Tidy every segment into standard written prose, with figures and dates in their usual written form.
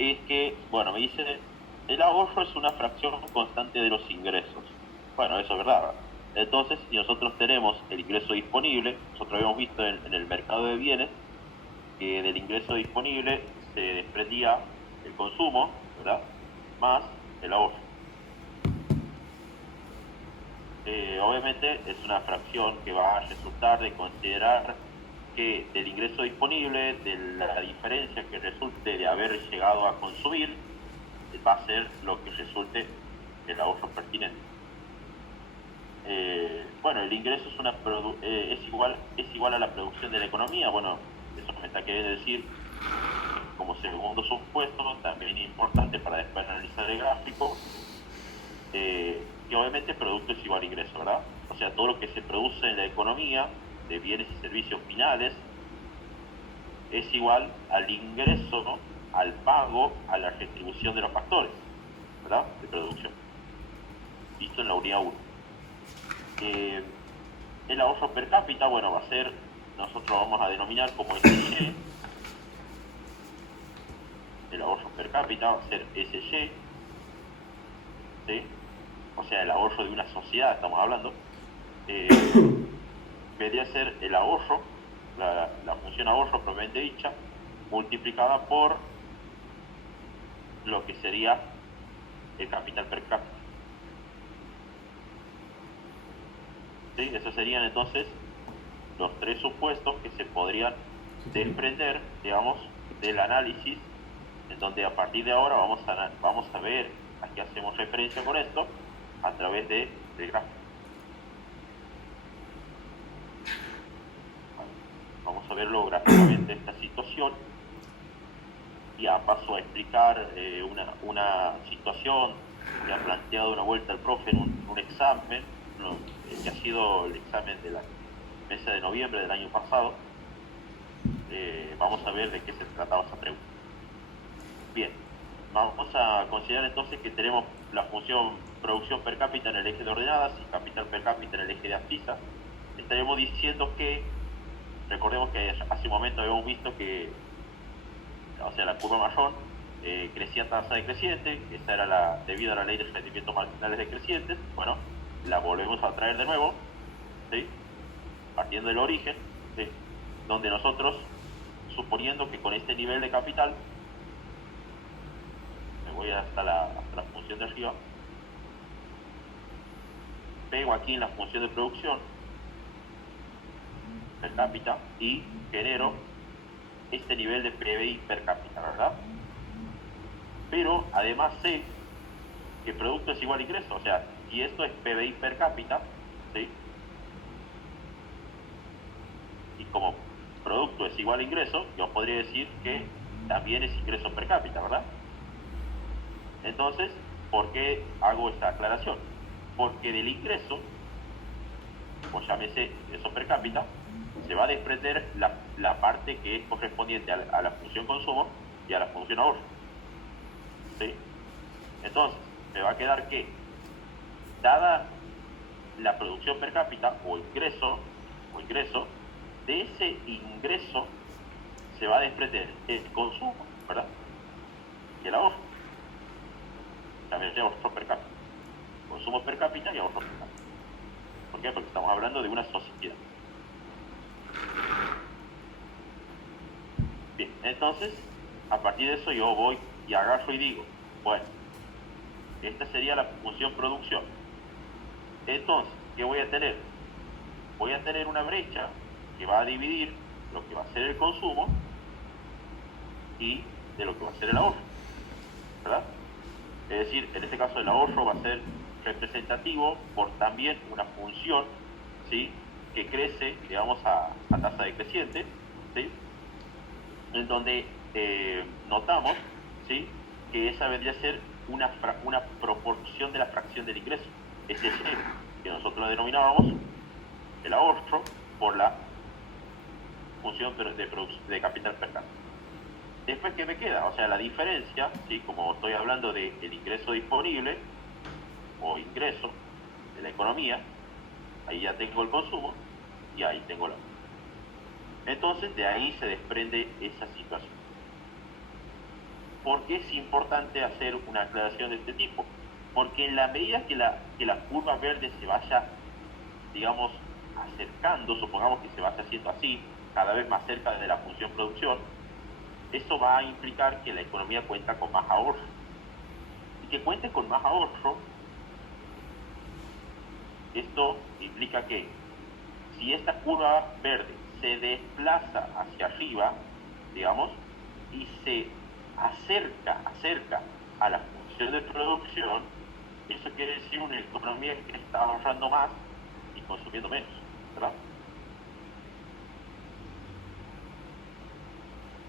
es que, bueno, me dice, el ahorro es una fracción constante de los ingresos. Bueno, eso es verdad. Entonces, si nosotros tenemos el ingreso disponible, nosotros habíamos visto en el mercado de bienes que del ingreso disponible se desprendía el consumo, ¿verdad? Más el ahorro. Obviamente es una fracción que va a resultar de considerar que del ingreso disponible, de la diferencia que resulte de haber llegado a consumir, va a ser lo que resulte el ahorro pertinente. Bueno, el ingreso es igual a la producción de la economía. Bueno, eso me está queriendo decir, como segundo supuesto, también importante para después analizar el gráfico, que obviamente producto es igual a ingreso, ¿verdad? O sea, todo lo que se produce en la economía de bienes y servicios finales es igual al ingreso, ¿no? Al pago, a la retribución de los factores, ¿verdad? De producción, visto en la unidad 1. El ahorro per cápita, bueno, va a ser, nosotros lo vamos a denominar como SY, el ahorro per cápita va a ser SY, ¿sí? O sea, el ahorro de una sociedad, estamos hablando, vendría a ser el ahorro, la función ahorro propiamente dicha, multiplicada por lo que sería el capital per cápita. ¿Sí? Esos serían entonces los tres supuestos que se podrían desprender, digamos, del análisis, en donde a partir de ahora vamos a ver a qué hacemos referencia con esto a través del gráfico. Vamos a verlo gráficamente esta situación. Ya paso a explicar una situación que ha planteado una vuelta el profe en un examen, que ha sido el examen de la mesa de noviembre del año pasado. Vamos a ver de qué se trataba esa pregunta. Bien, vamos a considerar entonces que tenemos la función producción per cápita en el eje de ordenadas y capital per cápita en el eje de abscisas. Estaremos diciendo que, recordemos que hace un momento habíamos visto que, o sea, la curva marrón crecía a tasa decreciente, esa era debido a la ley de rendimientos marginales decrecientes. Bueno, la volvemos a traer de nuevo, ¿sí? Partiendo del origen, ¿sí? Donde nosotros, suponiendo que con este nivel de capital, me voy hasta la función de arriba, pego aquí en la función de producción per cápita y genero este nivel de PBI per cápita, ¿verdad? Pero además sé que producto es igual a ingreso, o sea, si esto es PBI per cápita, ¿sí? Y como producto es igual a ingreso, yo podría decir que también es ingreso per cápita, ¿verdad? Entonces, ¿por qué hago esta aclaración? Porque del ingreso, o llámese ingreso per cápita, se va a desprender la parte que es correspondiente a la función consumo y a la función ahorro, ¿sí? Entonces, me va a quedar que, dada la producción per cápita o ingreso, de ese ingreso se va a desprender el consumo, ¿verdad? Y el ahorro. También el ahorro per cápita. Consumo per cápita y ahorro per cápita. ¿Por qué? Porque estamos hablando de una sociedad. Bien, entonces, a partir de eso yo voy y agarro y digo, bueno, esta sería la función producción. Entonces, ¿qué voy a tener? Voy a tener una brecha que va a dividir lo que va a ser el consumo y de lo que va a ser el ahorro, ¿verdad? Es decir, en este caso el ahorro va a ser representativo por también una función, ¿sí? Que crece, digamos, a tasa decreciente, ¿sí? En donde notamos, ¿sí? Que esa vendría a ser una proporción de la fracción del ingreso, es decir, que nosotros lo denominábamos el ahorro por la función de capital per cápita. Después, ¿qué me queda? O sea, la diferencia, ¿sí? Como estoy hablando del ingreso disponible o ingreso de la economía, ahí ya tengo el consumo y ahí tengo la. Entonces, de ahí se desprende esa situación. ¿Por qué es importante hacer una aclaración de este tipo? Porque en la medida que la curva verde se vaya, digamos, acercando, supongamos que se vaya haciendo así, cada vez más cerca de la función producción, eso va a implicar que la economía cuenta con más ahorro. Y que cuente con más ahorro, esto implica que si esta curva verde se desplaza hacia arriba, digamos, y se acerca a la función de producción, eso quiere decir una economía que está ahorrando más y consumiendo menos, ¿verdad?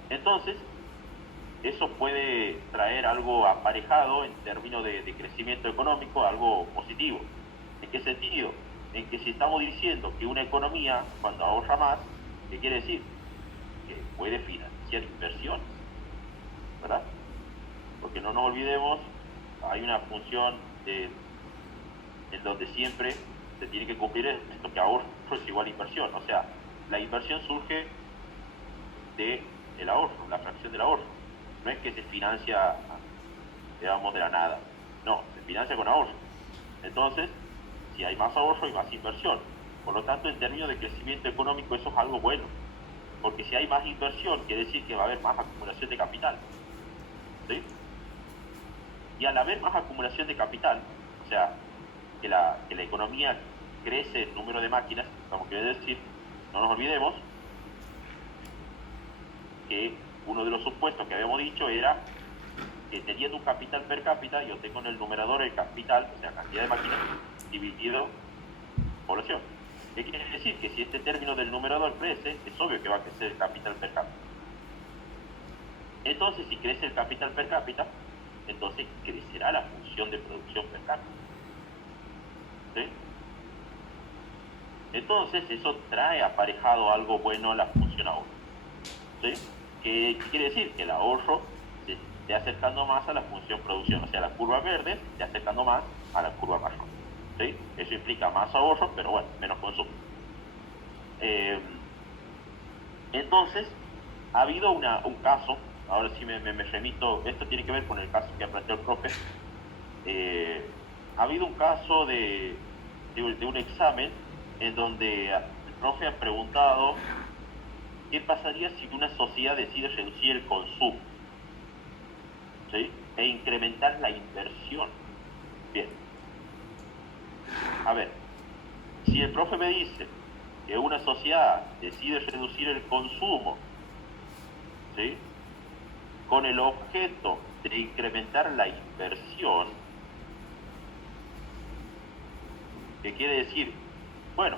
Entonces, eso puede traer algo aparejado en términos de crecimiento económico, algo positivo. ¿En qué sentido? En que si estamos diciendo que una economía, cuando ahorra más, ¿qué quiere decir? Que puede financiar inversiones, ¿verdad? Porque no nos olvidemos, hay una función en donde siempre se tiene que cumplir esto, que ahorro es igual a inversión. O sea, la inversión surge del ahorro, la fracción del ahorro. No es que se financia, digamos, de la nada. No, se financia con ahorro. Entonces, si hay más ahorro, hay más inversión. Por lo tanto, en términos de crecimiento económico, eso es algo bueno. Porque si hay más inversión, quiere decir que va a haber más acumulación de capital. ¿Sí? Y al haber más acumulación de capital, o sea, que la economía crece el número de máquinas, como quiere decir, no nos olvidemos que uno de los supuestos que habíamos dicho era que teniendo un capital per cápita, yo tengo en el numerador el capital, o sea, cantidad de máquinas, dividido población. ¿Qué quiere decir? Que si este término del numerador crece, es obvio que va a crecer el capital per cápita. Entonces, si crece el capital per cápita, entonces crecerá la función de producción per cápita. ¿Sí? Entonces, eso trae aparejado algo bueno a la función ahorro. ¿Sí? ¿Qué quiere decir? Que el ahorro se esté acercando más a la función producción, o sea, la curva verde se esté acercando más a la curva marrón. ¿Sí? Eso implica más ahorro, pero bueno, menos consumo. Entonces, ha habido un caso, ahora sí me remito, esto tiene que ver con el caso que planteó el profe, ha habido un caso de un examen en donde el profe ha preguntado qué pasaría si una sociedad decide reducir el consumo, ¿sí? E incrementar la inversión. Bien. A ver, si el profe me dice que una sociedad decide reducir el consumo, ¿sí?, con el objeto de incrementar la inversión, ¿qué quiere decir? Bueno,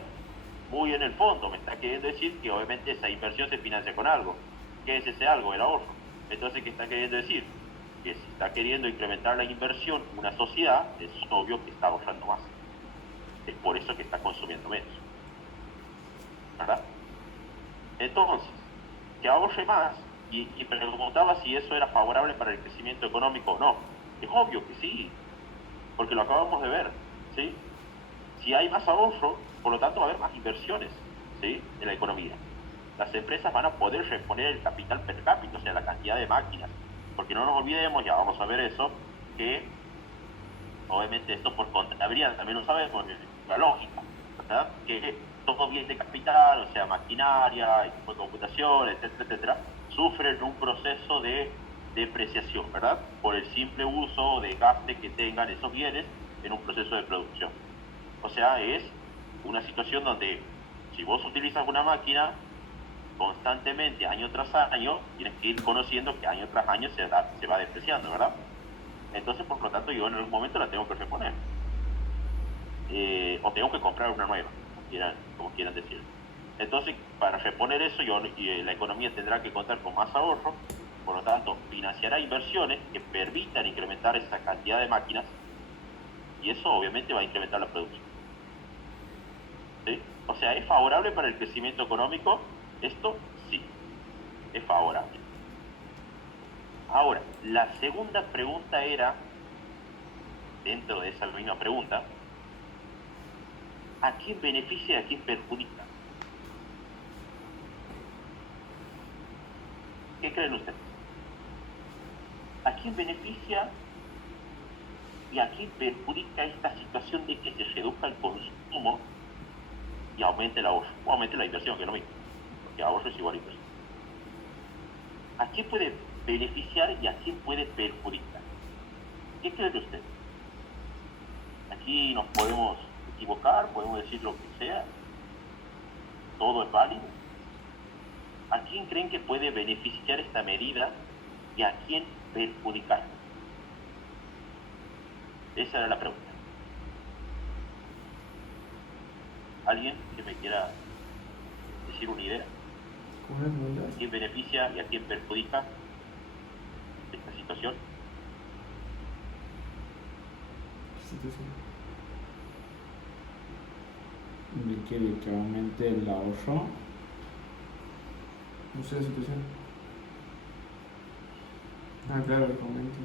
muy en el fondo me está queriendo decir que obviamente esa inversión se financia con algo. ¿Qué es ese algo? El ahorro. Entonces, ¿qué está queriendo decir? Que si está queriendo incrementar la inversión una sociedad, es obvio que está ahorrando más. Es por eso que está consumiendo menos, ¿verdad? Entonces, que ahorre más, y preguntaba si eso era favorable para el crecimiento económico o no. Es obvio que sí, porque lo acabamos de ver, ¿sí? Si hay más ahorro, por lo tanto va a haber más inversiones, ¿sí?, en la economía. Las empresas van a poder reponer el capital per cápita, o sea, la cantidad de máquinas. Porque no nos olvidemos, ya vamos a ver eso, que obviamente esto por contabilidad también lo sabemos, la lógica, ¿verdad? Que todo bien de capital, o sea, maquinaria, equipo de computación, etcétera, etcétera, sufren un proceso de depreciación, ¿verdad? Por el simple uso o desgaste que tengan esos bienes en un proceso de producción. O sea, es una situación donde si vos utilizas una máquina constantemente, año tras año, tienes que ir conociendo que año tras año se va depreciando, ¿verdad? Entonces, por lo tanto, yo en algún momento la tengo que reponer. O tengo que comprar una nueva, como quieran decir. Entonces, para reponer eso, la economía tendrá que contar con más ahorro, por lo tanto, financiará inversiones que permitan incrementar esa cantidad de máquinas, y eso obviamente va a incrementar la producción. ¿Sí? O sea, ¿es favorable para el crecimiento económico? Esto sí, es favorable. Ahora, la segunda pregunta era, dentro de esa misma pregunta, ¿a quién beneficia y a quién perjudica? ¿Qué creen ustedes? ¿A quién beneficia y a quién perjudica esta situación de que se reduzca el consumo y aumente el ahorro? O aumente la inversión, que es lo mismo, porque ahorro es igual a inversión. ¿A quién puede beneficiar y a quién puede perjudicar? ¿Qué cree usted? Aquí nos podemos equivocar, podemos decir lo que sea, todo es válido. ¿A quién creen que puede beneficiar esta medida y a quién perjudicar? Esa era la pregunta. ¿Alguien que me quiera decir una idea? ¿A quién beneficia y a quién perjudica esta situación? De que aumente el ahorro. No sé la situación. Ah, claro, el aumento.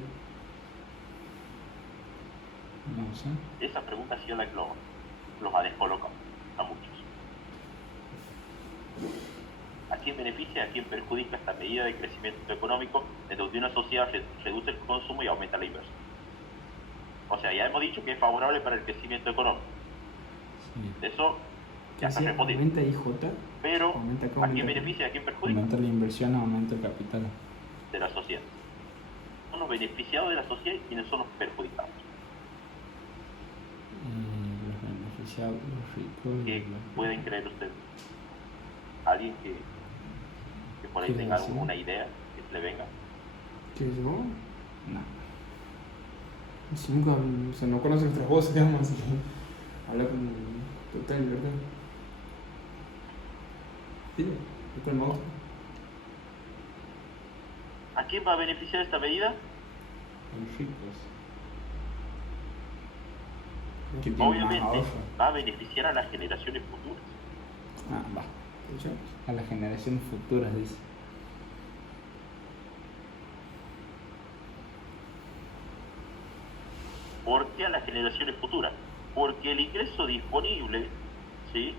No sé. Esa pregunta ha sido la que los ha descolocado a muchos. ¿A quién beneficia y a quién perjudica esta medida de crecimiento económico en donde una sociedad reduce el consumo y aumenta la inversión? O sea, ya hemos dicho que es favorable para el crecimiento económico. Sí. Eso ya está respondido. Aumenta IJ. Pero, Aumenta acá, ¿a quién aumenta beneficia y a quién perjudica? Aumenta la inversión, aumenta el capital. De la sociedad. Son los beneficiados de la sociedad y quienes son los perjudicados. Los beneficiados, los ricos. ¿Qué pueden creer ustedes? ¿Alguien que por ahí ¿Qué tenga decir? alguna idea que se le venga? ¿Qué es vos? No. Si nunca se no conoce nuestras voces, digamos, así que habla con total libertad. Dile, con el mouse. ¿A quién va a beneficiar esta medida? Los ricos. Que tienen más Obviamente ahorro. va a beneficiar a las generaciones futuras. Ah, va. A las generaciones futuras, dice. ¿Por qué a las generaciones futuras? Porque el ingreso disponible, ¿sí?,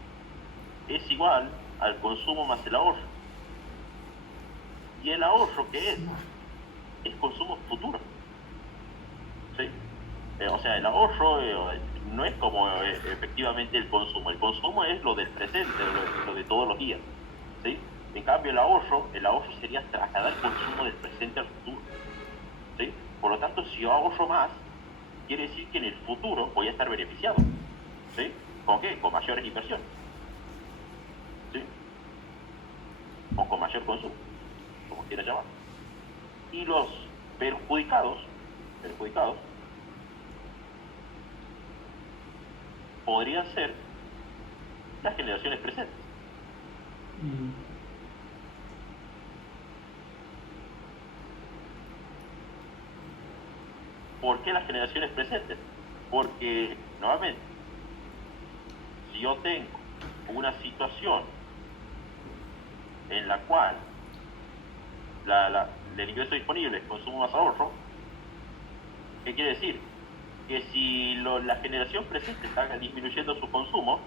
es igual al consumo más el ahorro. ¿Y el ahorro qué es? Es consumo futuro. ¿Sí? O sea, el ahorro no es como efectivamente el consumo. El consumo es lo del presente, lo de todos los días. ¿Sí? En cambio, el ahorro sería trasladar el consumo del presente al futuro. ¿Sí? Por lo tanto, si yo ahorro más, quiere decir que en el futuro voy a estar beneficiado. ¿Sí? ¿Con qué? Con mayores inversiones. ¿Sí? O con mayor consumo, como quiera llamar. Y los perjudicados podrían ser las generaciones presentes. ¿Por qué las generaciones presentes? Porque, nuevamente, si yo tengo una situación en la cual el ingreso disponible es consumo más ahorro, ¿qué quiere decir? Que si la generación presente está disminuyendo su consumo,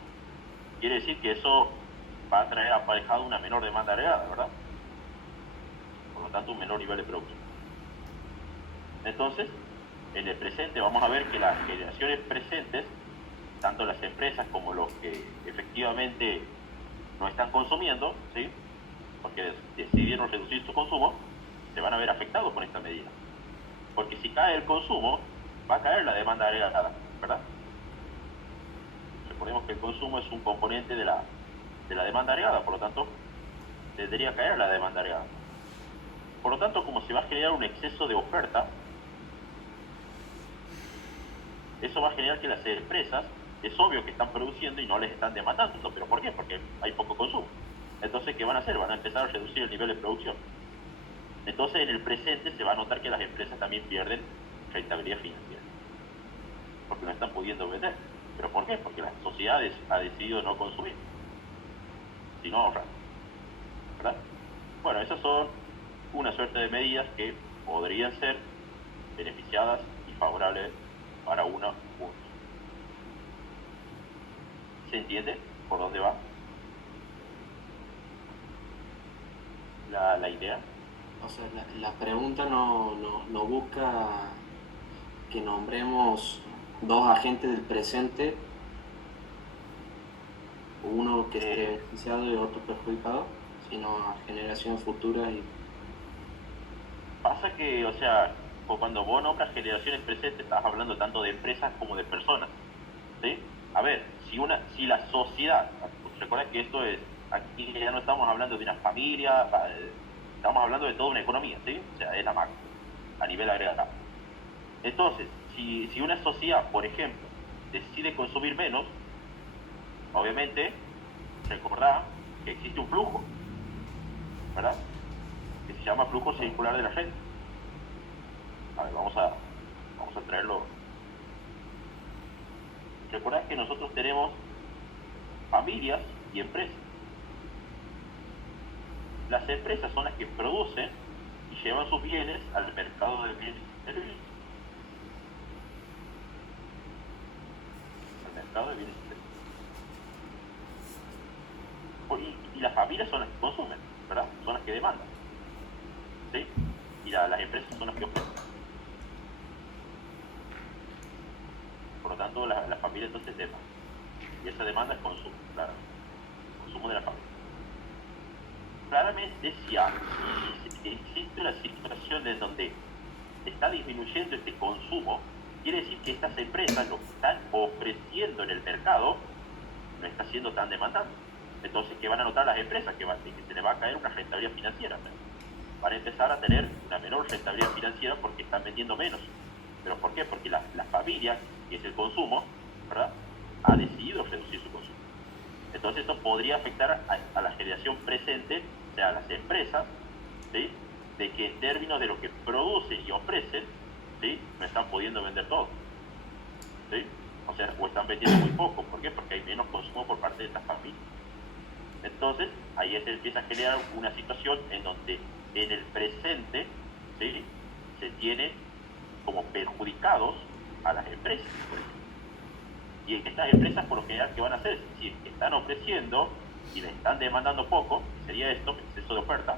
quiere decir que eso va a traer aparejado una menor demanda agregada, ¿verdad? Por lo tanto, un menor nivel de producción. Entonces, en el presente vamos a ver que las generaciones presentes, tanto las empresas como los que efectivamente no están consumiendo, ¿sí?, porque decidieron reducir su consumo, se van a ver afectados por esta medida. Porque si cae el consumo, va a caer la demanda agregada, ¿verdad? Recordemos que el consumo es un componente de la demanda agregada, por lo tanto, tendría caer la demanda agregada. Por lo tanto, como se va a generar un exceso de oferta, eso va a generar que las empresas, es obvio que están produciendo y no les están demandando. ¿Pero por qué? Porque hay poco consumo. Entonces, ¿qué van a hacer? Van a empezar a reducir el nivel de producción. Entonces, en el presente se va a notar que las empresas también pierden rentabilidad financiera, porque no están pudiendo vender. ¿Pero por qué? Porque las sociedades han decidido no consumir, sino ahorrar, ¿verdad? Bueno, esas son una suerte de medidas que podrían ser beneficiadas y favorables para una u otra. ¿Se entiende por dónde va la idea? O sea, la pregunta no busca que nombremos dos agentes del presente, uno que esté Eh, beneficiado y otro perjudicado, sino a generaciones futuras y Pasa que, o sea, cuando vos nombras generaciones presentes, estás hablando tanto de empresas como de personas, ¿sí? A ver, si la sociedad, recuerda que esto es, aquí ya no estamos hablando de una familia, estamos hablando de toda una economía, ¿sí? O sea, es la macro, a nivel agregado. Entonces, si una sociedad, por ejemplo, decide consumir menos, obviamente, recordá que existe un flujo, ¿verdad? Que se llama flujo circular de la gente. A ver, vamos a traerlo. Recordad que nosotros tenemos familias y empresas. Las empresas son las que producen y llevan sus bienes al mercado de bienes y servicios. Al mercado de bienes y servicios. Y las familias son las que consumen, ¿verdad? Son las que demandan, ¿sí? Y las empresas son las que ofrecen. Por lo tanto, la familia entonces demanda. Y esa demanda es consumo, claro. Consumo de la familia. Claramente, si existe una situación en donde está disminuyendo este consumo, quiere decir que estas empresas lo que están ofreciendo en el mercado no está siendo tan demandante. Entonces, ¿qué van a notar las empresas? Que se les va a caer una rentabilidad financiera. Van a empezar a tener una menor rentabilidad financiera porque están vendiendo menos. ¿Pero por qué? Porque la familia, que es el consumo, ¿verdad?, ha decidido reducir su consumo. Entonces, esto podría afectar a la generación presente, o sea, a las empresas, ¿sí?, de que en términos de lo que producen y ofrecen, ¿sí?, no están pudiendo vender todo, ¿sí? O sea, o están vendiendo muy poco. ¿Por qué? Porque hay menos consumo por parte de estas familias. Entonces, ahí se empieza a generar una situación en donde en el presente, ¿sí?, se tiene como perjudicados a las empresas, por ejemplo. Y estas empresas, por lo general, ¿qué van a hacer? Si están ofreciendo y le están demandando poco, que sería esto, exceso de oferta,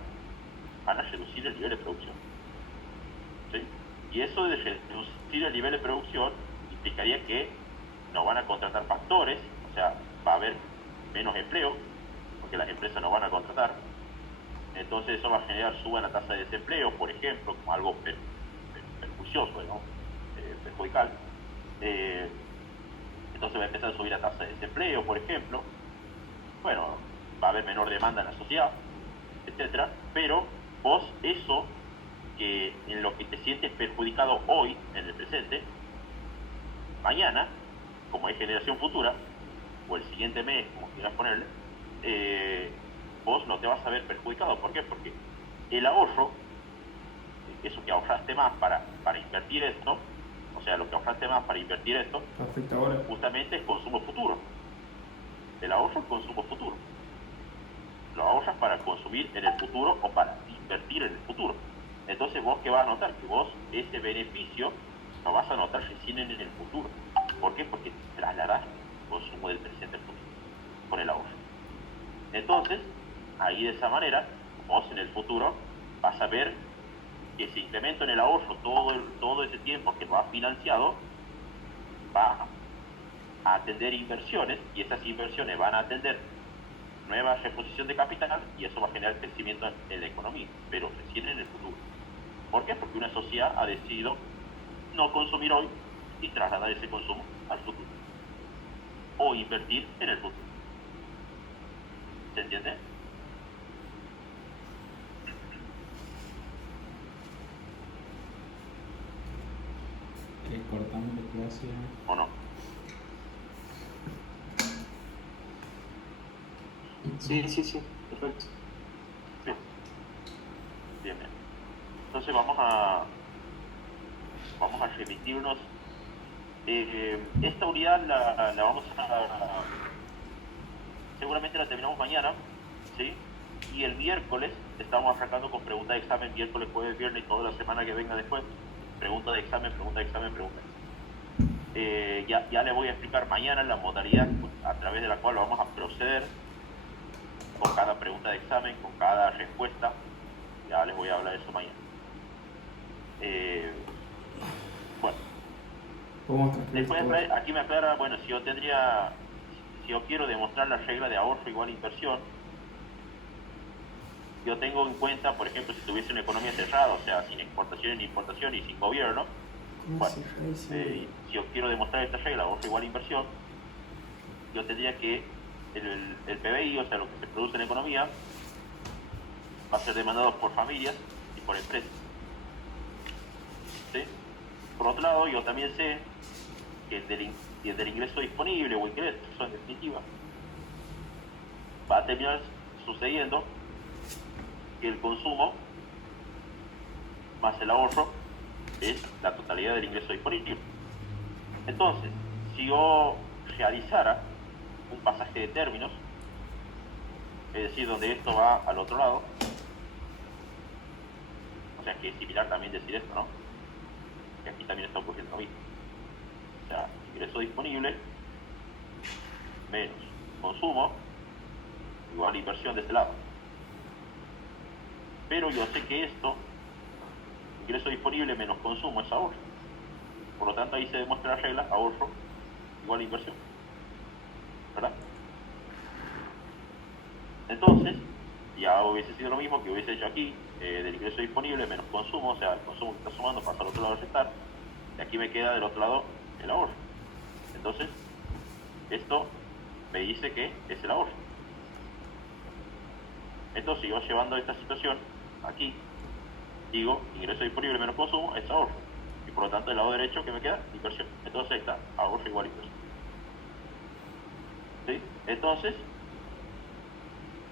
van a reducir el nivel de producción, ¿sí? Y eso de reducir el nivel de producción implicaría que no van a contratar factores, o sea, va a haber menos empleo, porque las empresas no van a contratar. Entonces eso va a generar suba en la tasa de desempleo, por ejemplo, como algo perjuicioso, ¿no?, perjudicial. Entonces va a empezar a subir la tasa de desempleo, por ejemplo. Bueno, va a haber menor demanda en la sociedad, etcétera. Pero vos eso, que en lo que te sientes perjudicado hoy, en el presente, mañana, como hay generación futura, o el siguiente mes, como quieras ponerle, vos no te vas a ver perjudicado. ¿Por qué? Porque el ahorro, eso que ahorraste más para invertir esto, o sea, lo que ahorraste más para invertir esto, Afecta ahora. justamente es consumo futuro. El ahorro es consumo futuro. Lo ahorras para consumir en el futuro o para invertir en el futuro. Entonces, vos qué vas a notar, que vos ese beneficio lo vas a notar recién en el futuro. ¿Por qué? Porque trasladás el consumo del presente al futuro con el ahorro. Entonces, ahí de esa manera, vos en el futuro vas a ver que ese incremento en el ahorro, todo ese tiempo que lo has financiado, va a atender inversiones, y esas inversiones van a atender nueva reposición de capital, y eso va a generar crecimiento en la economía, pero recién en el futuro. ¿Por qué? Porque una sociedad ha decidido no consumir hoy y trasladar ese consumo al futuro, o invertir en el futuro. ¿Se entiende? Cortando la clase. ¿O no? sí, perfecto. Sí. Bien, bien. Entonces vamos a remitirnos. Esta unidad la vamos a... Seguramente la terminamos mañana, ¿sí? Y el miércoles estamos arrancando con preguntas de examen, miércoles, jueves, viernes y toda la semana que venga después. Pregunta de examen, pregunta de examen, pregunta de examen. Ya les voy a explicar mañana la modalidad a través de la cual vamos a proceder con cada pregunta de examen, con cada respuesta, Ya les voy a hablar de eso mañana. Bueno, Podemos transcribir después todo. aquí me aclara, bueno, si yo quiero demostrar la regla de ahorro igual a inversión, yo tengo en cuenta, por ejemplo, si tuviese una economía cerrada, o sea, sin exportación ni importación y sin gobierno, ¿Cómo bueno, se si yo quiero demostrar esta regla, ahorro igual a inversión, yo tendría que el PBI, o sea, lo que se produce en la economía, va a ser demandado por familias y por empresas. ¿Sí? Por otro lado, yo también sé que el del ingreso disponible o ingreso, en definitiva, va a terminar sucediendo que el consumo más el ahorro es la totalidad del ingreso disponible. Entonces, si yo realizara un pasaje de términos, es decir, donde esto va al otro lado, o sea, que es similar también decir esto, ¿no? Que aquí también está ocurriendo lo mismo. O sea, ingreso disponible menos consumo igual inversión de este lado. Pero yo sé que esto, ingreso disponible menos consumo, es ahorro. Por lo tanto, ahí se demuestra la regla, ahorro igual inversión. ¿Verdad? Entonces, ya hubiese sido lo mismo que hubiese hecho aquí, del ingreso disponible menos consumo, o sea, el consumo que está sumando pasa al otro lado a restar, y aquí me queda del otro lado el ahorro. Entonces, esto me dice que es el ahorro. Entonces, yo llevando esta situación aquí, digo, ingreso disponible menos consumo es ahorro. Y por lo tanto, del lado derecho, ¿qué me queda? Inversión. Entonces está ahorro igual inversión. ¿Sí? Entonces,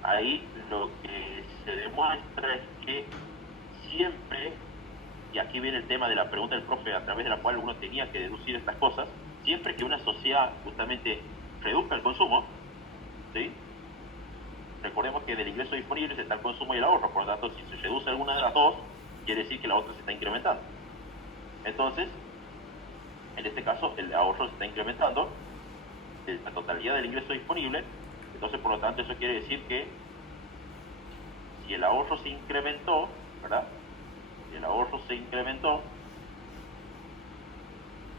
ahí lo que se demuestra es que siempre, y aquí viene el tema de la pregunta del profe, a través de la cual uno tenía que deducir estas cosas, siempre que una sociedad justamente reduzca el consumo, ¿sí? Recordemos que del ingreso disponible está el consumo y el ahorro, por lo tanto, si se reduce alguna de las dos, quiere decir que la otra se está incrementando. Entonces, en este caso, el ahorro se está incrementando de la totalidad del ingreso disponible, entonces, por lo tanto, eso quiere decir que si el ahorro se incrementó, ¿verdad? Si el ahorro se incrementó,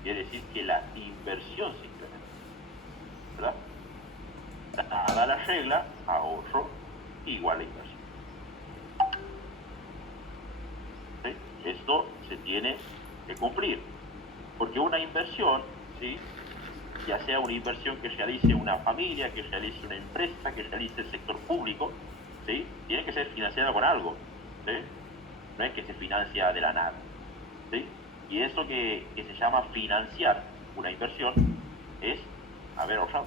quiere decir que la inversión se incrementó, ¿verdad? Dada la regla, ahorro igual a inversión. ¿Sí? Esto se tiene que cumplir, porque una inversión, ¿sí? Ya sea una inversión que realice una familia, que realice una empresa, que realice el sector público, ¿sí? Tiene que ser financiada con algo, ¿sí? No es que se financia de la nada, ¿sí? Y eso que se llama financiar una inversión es haber ahorrado,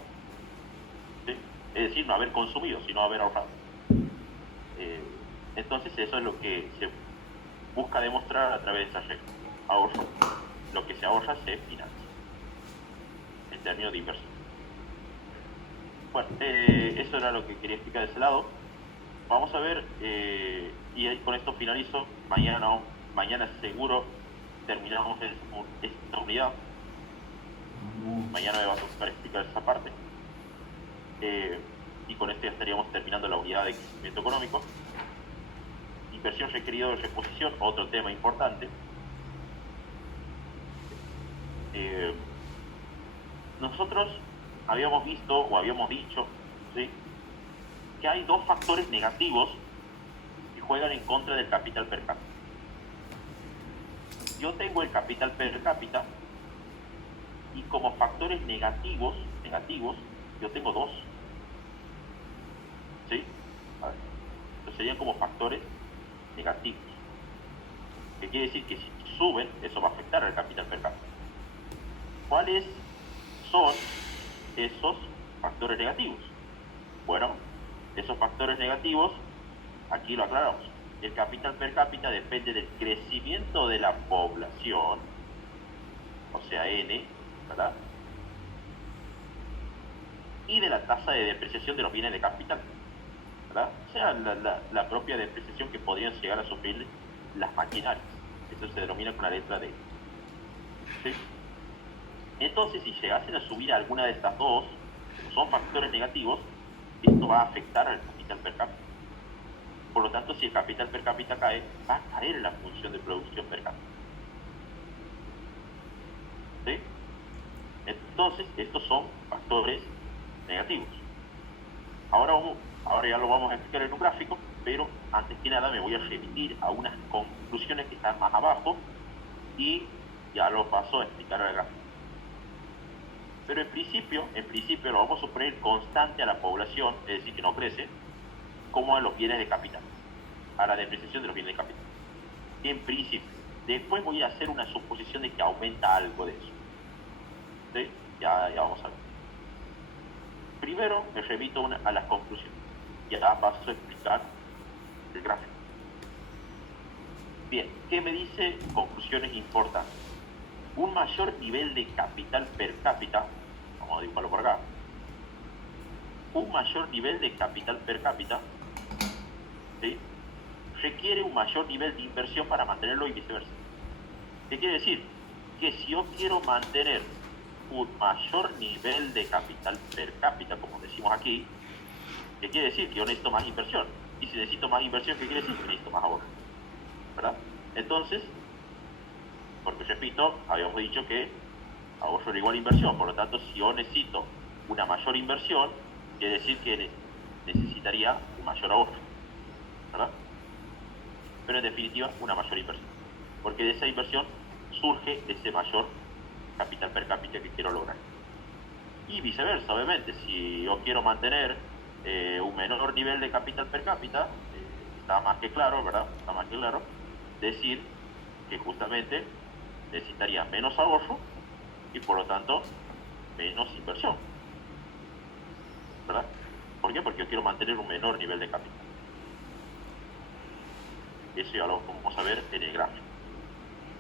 ¿sí? Es decir, no haber consumido, sino haber ahorrado. Entonces eso es lo que se busca demostrar a través de esa regla. Ahorro. Lo que se ahorra se financia, en términos de inversión. Bueno, eso era lo que quería explicar de ese lado. Vamos a ver, y con esto finalizo. Mañana seguro terminamos esta unidad. Mañana me va a tocar explicar esa parte. Y con esto ya estaríamos terminando la unidad de crecimiento económico. Inversión requerida de reposición, otro tema importante. Nosotros habíamos visto o habíamos dicho, ¿sí?, que hay dos factores negativos que juegan en contra del capital per cápita. Yo tengo el capital per cápita y como factores negativos, yo tengo dos. ¿Sí? A ver. Entonces serían como factores negativos. ¿Qué quiere decir? Que si suben, eso va a afectar al capital per cápita. ¿Cuáles son esos factores negativos? Bueno, esos factores negativos, aquí lo aclaramos. El capital per cápita depende del crecimiento de la población, o sea, N, ¿verdad? Y de la tasa de depreciación de los bienes de capital, ¿verdad? O sea, la propia depreciación que podrían llegar a sufrir las maquinarias. Eso se denomina con la letra D. ¿Sí? Entonces, si llegasen a subir alguna de estas dos, como son factores negativos, esto va a afectar al capital per cápita. por lo tanto, si el capital per cápita cae, va a caer la función de producción per cápita. ¿Sí? Entonces, estos son factores negativos. Ahora ya lo vamos a explicar en un gráfico, pero antes que nada me voy a remitir a unas conclusiones que están más abajo y ya lo paso a explicar al gráfico. Pero en principio lo vamos a suponer constante a la población, es decir, que no crece, como a los bienes de capital, a la depreciación de los bienes de capital. En principio. Después voy a hacer una suposición de que aumenta algo de eso. ¿Sí? Ya vamos a ver. Primero me remito a las conclusiones. Ya paso a explicar el gráfico. Bien, ¿qué me dice conclusiones importantes? Un mayor nivel de capital per cápita, vamos a dibujarlo por acá, un mayor nivel de capital per cápita, ¿sí?, requiere un mayor nivel de inversión para mantenerlo y viceversa. ¿Qué quiere decir? Que si yo quiero mantener un mayor nivel de capital per cápita, como decimos aquí, ¿qué quiere decir? Que yo necesito más inversión. Y si necesito más inversión, ¿qué quiere decir? Que necesito más ahorro, ¿verdad? Entonces, porque repito, habíamos dicho que ahorro era igual a inversión, por lo tanto, si yo necesito una mayor inversión, quiere decir que necesitaría un mayor ahorro, ¿verdad? Pero en definitiva, una mayor inversión, porque de esa inversión surge ese mayor capital per cápita que quiero lograr. Y viceversa, obviamente, si yo quiero mantener un menor nivel de capital per cápita, está más que claro, ¿verdad? Está más que claro decir que justamente necesitaría menos ahorro y por lo tanto menos inversión, ¿verdad? ¿Por qué? Porque yo quiero mantener un menor nivel de capital. Eso ya lo vamos a ver en el gráfico,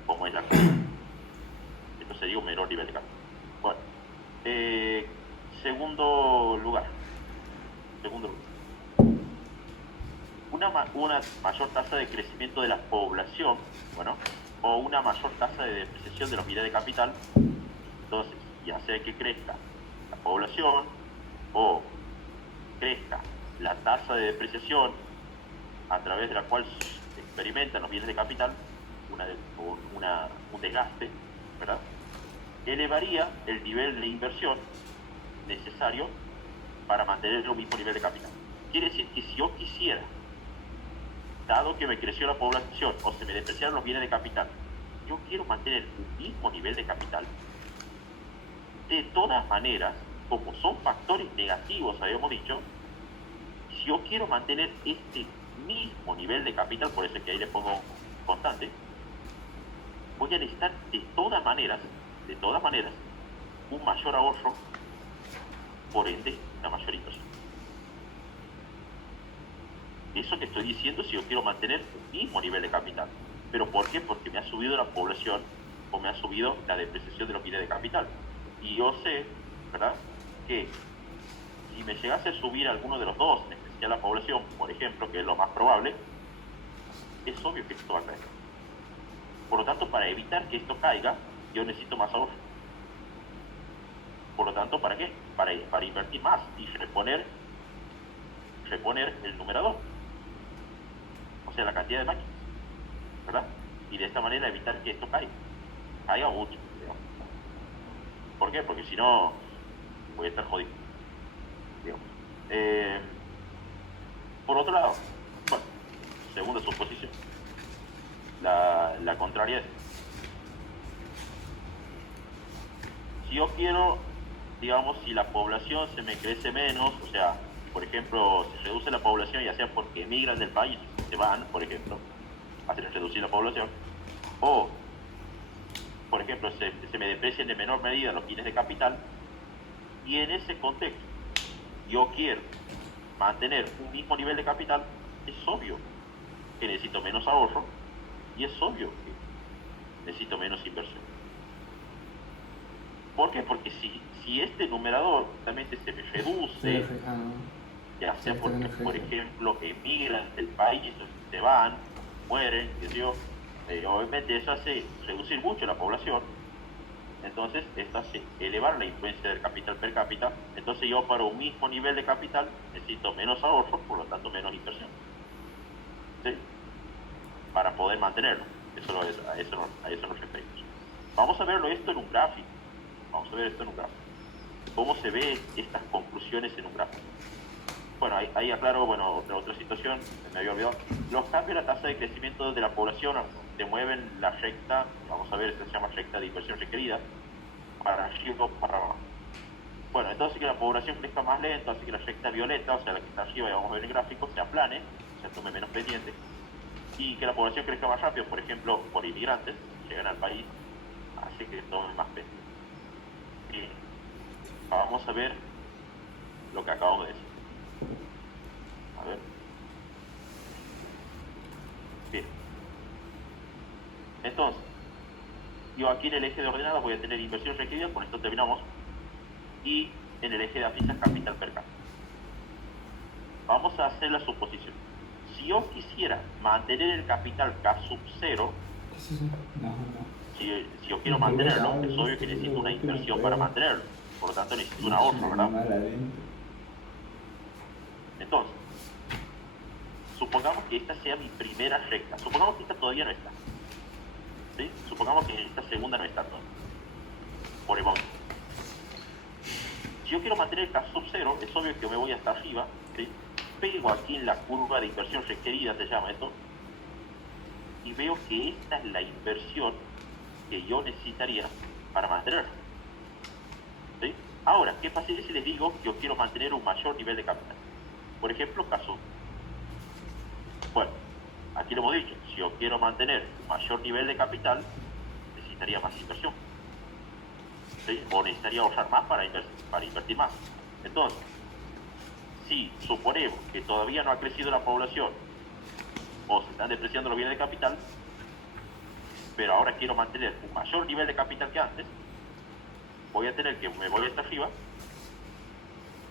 cómo es la cosa. Esto sería un menor nivel de capital. Bueno, segundo lugar. Una mayor tasa de crecimiento de la población, bueno, o una mayor tasa de depreciación de los bienes de capital. Entonces, ya sea que crezca la población o crezca la tasa de depreciación a través de la cual se experimentan los bienes de capital, un desgaste, ¿verdad?, elevaría el nivel de inversión necesario para mantener el mismo nivel de capital. Quiere decir que si yo quisiera, dado que me creció la población o se me depreciaron los bienes de capital, yo quiero mantener un mismo nivel de capital, de todas maneras, como son factores negativos, habíamos dicho, si yo quiero mantener este mismo nivel de capital, por eso es que ahí le pongo constante, voy a necesitar de todas maneras, un mayor ahorro, por ende, una mayor inversión. Eso que estoy diciendo si yo quiero mantener un mismo nivel de capital. ¿Pero por qué? Porque me ha subido la población o me ha subido la depreciación de los bienes de capital. Y yo sé, ¿verdad?, que si me llegase a subir alguno de los dos, en especial la población, por ejemplo, que es lo más probable, es obvio que esto va a caer. Por lo tanto, para evitar que esto caiga, yo necesito más ahorro. Por lo tanto, ¿para qué? Para invertir más y reponer el numerador, o sea, la cantidad de máquinas, ¿verdad? Y de esta manera evitar que esto caiga mucho, digamos. ¿Por qué? Porque si no, voy a estar jodido, digamos. Por otro lado, bueno, segunda suposición, la contraria es, si yo quiero, digamos, si la población se me crece menos, o sea, por ejemplo, se reduce la población, ya sea porque emigran del país, se van, por ejemplo, hacen reducir la población, o, por ejemplo, se me deprecian en menor medida los bienes de capital, y en ese contexto yo quiero mantener un mismo nivel de capital, es obvio que necesito menos ahorro, y es obvio que necesito menos inversión. ¿Por qué? Porque si este numerador justamente se me reduce, ya sea porque, por ejemplo, emigran del país, se van, mueren, obviamente eso hace reducir mucho la población, entonces esto hace elevar la influencia del capital per cápita, entonces yo para un mismo nivel de capital necesito menos ahorro, por lo tanto menos inversión. ¿sí? Para poder mantenerlo. A eso nos referimos. Vamos a verlo esto en un gráfico. Vamos a ver esto en un gráfico. ¿Cómo se ven estas conclusiones en un gráfico? Bueno, ahí aclaro, bueno, otra situación, me había olvidado. Los cambios en la tasa de crecimiento de la población te mueven la recta, vamos a ver, esta se llama recta de inversión requerida, para arriba o para abajo. Bueno, entonces que la población crezca más lento, así que la recta violeta, o sea, la que está arriba, y vamos a ver en el gráfico, se aplane, o sea, tome menos pendiente, y que la población crezca más rápido, por ejemplo, por inmigrantes, llegan al país, así que tome más pendiente. Bien, vamos a ver lo que acabamos de decir. A ver. Bien. Entonces, yo aquí en el eje de ordenadas voy a tener inversión requerida, con esto terminamos, y en el eje de abscisas capital per cápita. Vamos a hacer la suposición. Si yo quisiera mantener el capital K sub 0, No. si yo quiero mantenerlo, es obvio que necesito una inversión para mantenerlo. Por lo tanto, necesito un ahorro, ¿verdad? Entonces, supongamos que esta sea mi primera recta. Supongamos que esta todavía no está. ¿Sí? Supongamos que esta segunda no está todavía. Por el momento. Si yo quiero mantener el K sub 0, es obvio que me voy hasta arriba, ¿sí? Pego aquí en la curva de inversión requerida, se llama esto, y veo que esta es la inversión que yo necesitaría para mantenerlo. ¿Sí? Ahora, ¿qué pasa si les digo que yo quiero mantener un mayor nivel de capital? Por ejemplo, caso. Bueno, aquí lo hemos dicho, si yo quiero mantener un mayor nivel de capital, necesitaría más inversión. ¿Sí? O necesitaría ahorrar más para invertir más. Entonces, si suponemos que todavía no ha crecido la población o se están depreciando los bienes de capital, pero ahora quiero mantener un mayor nivel de capital que antes, voy a tener que me voy hasta arriba,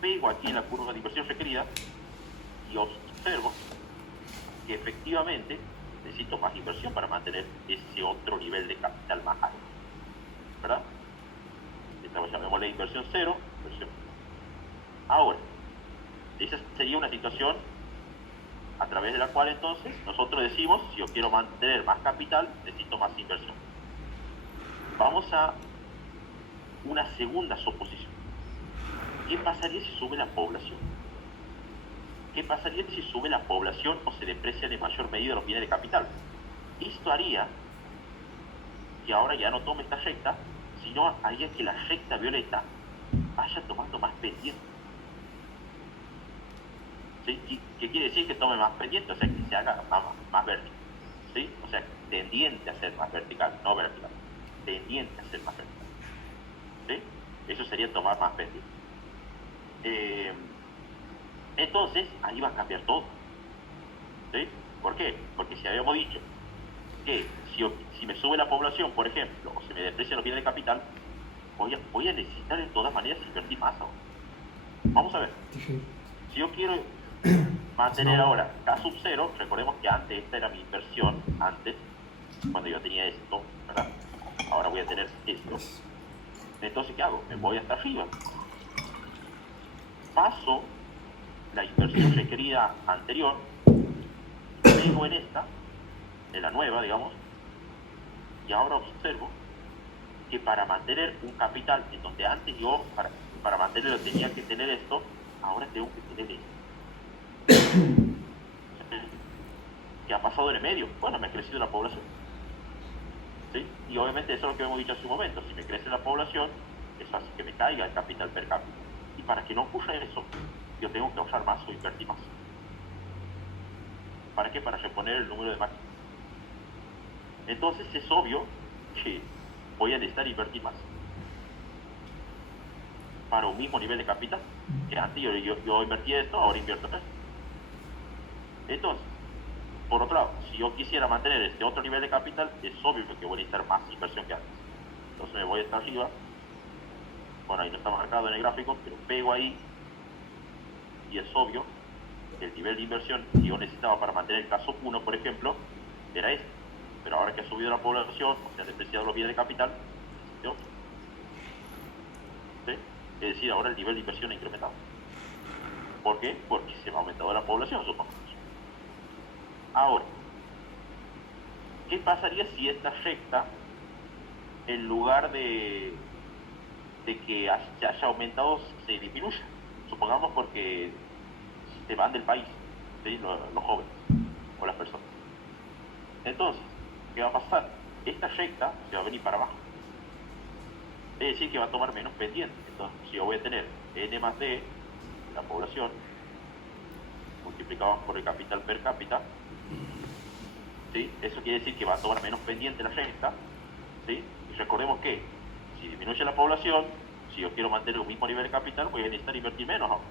pego aquí en la curva de inversión requerida y observo que efectivamente necesito más inversión para mantener ese otro nivel de capital más alto, ¿verdad? Esta llamémosle inversión 0, inversión. Ahora, esa sería una situación a través de la cual entonces nosotros decimos, si yo quiero mantener más capital, necesito más inversión. Vamos a una segunda suposición. ¿Qué pasaría si sube la población? ¿Qué pasaría si sube la población o se deprecian en mayor medida los bienes de capital? Esto haría que ahora ya no tome esta recta, sino haría que la recta violeta vaya tomando más pendiente. ¿Sí? ¿Qué quiere decir que tome más pendiente? O sea, que se haga más vertical. ¿Sí? O sea, tendiente a ser más vertical, no vertical. Tendiente a ser más vertical. ¿Sí? Eso sería tomar más pendiente. Entonces, ahí va a cambiar todo. ¿Sí? ¿Por qué? Porque si habíamos dicho que si me sube la población, por ejemplo, o se me deprecian los bienes de capital, voy a necesitar de todas maneras invertir más ahora. Vamos a ver. Si yo quiero mantener ahora K sub 0, recordemos que antes esta era mi inversión, antes, cuando yo tenía esto, ¿verdad? Ahora voy a tener esto. Entonces, ¿qué hago? Me voy hasta arriba. Paso la inversión requerida anterior, pego en esta, en la nueva, digamos, y ahora observo que para mantener un capital en donde antes yo, para mantenerlo tenía que tener esto, ahora tengo que tener esto. ¿Qué ha pasado en el medio? Bueno, me ha crecido la población. ¿Sí? Y obviamente eso es lo que hemos dicho hace un momento. Si me crece la población, eso hace que me caiga el capital per cápita. Y para que no ocurra eso, yo tengo que ahorrar más o invertir más. ¿Para qué? Para reponer el número de máquinas. Entonces es obvio que voy a necesitar invertir más para un mismo nivel de capital que antes yo invertí esto, ahora invierto esto. Entonces, por otro lado, si yo quisiera mantener este otro nivel de capital, es obvio que voy a necesitar más inversión que antes. Entonces me voy hasta arriba, bueno, ahí no está marcado en el gráfico, pero pego ahí y es obvio que el nivel de inversión que yo necesitaba para mantener el caso 1, por ejemplo, era este. Pero ahora que ha subido la población, o se han depreciado los bienes de capital, necesito otro. ¿Sí? Es decir, ahora el nivel de inversión ha incrementado. ¿Por qué? Porque se me ha aumentado la población, supongo. Ahora, ¿qué pasaría si esta recta, en lugar de que se haya aumentado, se disminuya? Supongamos porque se van del país, ¿sí? Los jóvenes o las personas. Entonces, ¿qué va a pasar? Esta recta se va a venir para abajo. Es decir, que va a tomar menos pendiente. Entonces, si yo voy a tener n más d, la población, multiplicado por el capital per cápita, ¿sí? Eso quiere decir que va a tomar menos pendiente la recta, ¿sí? Y recordemos que si disminuye la población, si yo quiero mantener un mismo nivel de capital, voy a necesitar invertir menos ahora.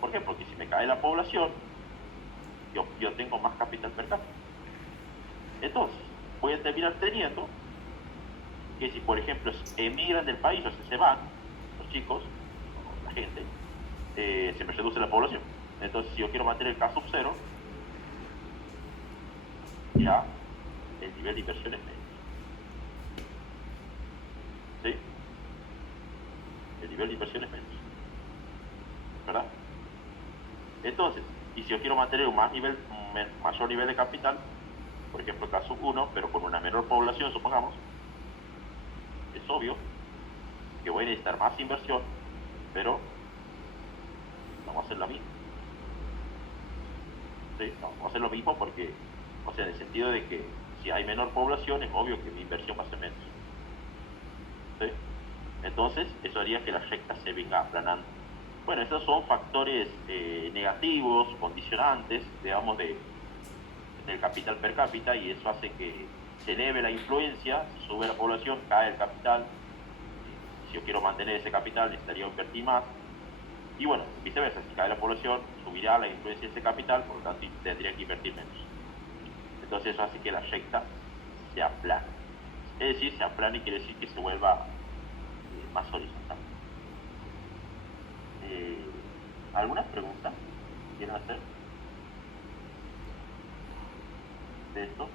¿Por qué? Porque si me cae la población, yo tengo más capital per cápita. Entonces, voy a terminar teniendo que si, por ejemplo, emigran del país, o sea, se van, los chicos, la gente, se me reduce la población. Entonces, si yo quiero mantener el K sub 0, ya el nivel de inversión es menos. ¿Sí? El nivel de inversión es menos. ¿Verdad? Entonces, y si yo quiero mantener un mayor nivel de capital, por ejemplo, K sub 1, pero con una menor población, supongamos, es obvio que voy a necesitar más inversión, pero vamos a hacer lo mismo. ¿Sí? No, vamos a hacer lo mismo porque, o sea, en el sentido de que si hay menor población, es obvio que mi inversión va a ser menos. ¿Sí? Entonces, eso haría que la recta se venga aplanando. Bueno, esos son factores negativos, condicionantes, digamos, del capital per cápita, y eso hace que se eleve la influencia, sube la población, cae el capital. Si yo quiero mantener ese capital, necesitaría invertir más. Y bueno, viceversa, si cae la población, subirá la influencia de ese capital, por lo tanto tendría que invertir menos. Entonces eso hace que la recta se aplane. Es decir, se aplane quiere decir que se vuelva más horizontal. ¿Alguna pregunta quieren hacer de esto?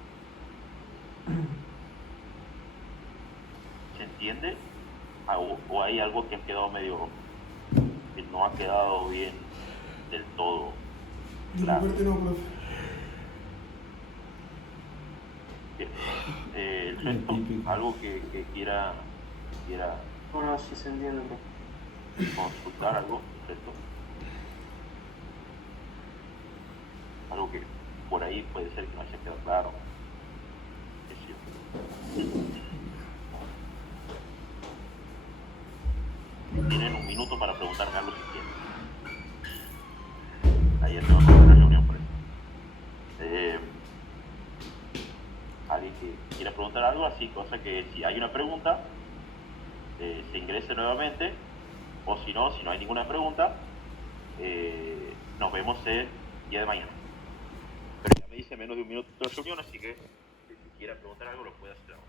¿Se entiende? ¿O hay algo que ha quedado medio, que no ha quedado bien del todo claro? No, profe. Bien. El resto, algo que quiera Bueno, sí se entiende. consultar, algo, resto. Algo que por ahí puede ser que no haya quedado claro. Tienen un minuto para preguntarme algo si quieren. Ahí hacemos una reunión por eso. Alguien que quiera preguntar algo, así, cosa que si hay una pregunta, se ingrese nuevamente, o si no hay ninguna pregunta, nos vemos el día de mañana. Pero ya me dice menos de un minuto de reunión, así que si quiera preguntar algo lo puede hacer ahora.